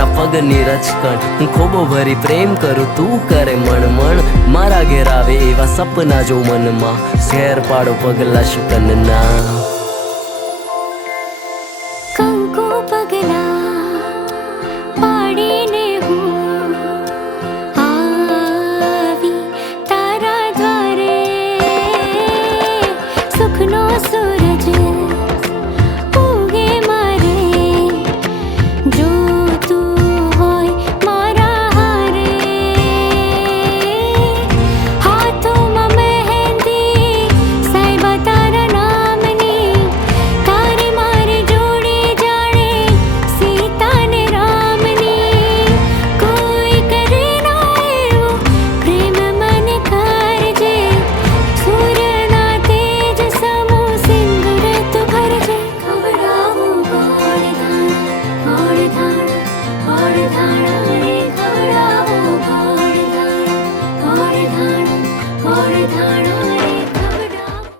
तारा पगनी रचकण हूँ खोबो भरी प्रेम करूँ तू करे मण मण मारा घेर आवे एवा सपना जो मन मा शहर पाड़ो पगला शुकन ना कंकु पगला पाड़ीने हूँ आवी तारा द्वारे सुखनो सूरज उगे मारे जो तू होय मारा हारे हाथों में मेहंदी साहिबा तारा नामनी तारी मारी जोड़ी जाने सीता ने रामनी कोई करे ना एवो प्रेम मन करजे सूर्य ना तेज समो सिंदूर तू भरजे खवड़ावो गोड़ धाना रे खवड़ावो गोड़ धाना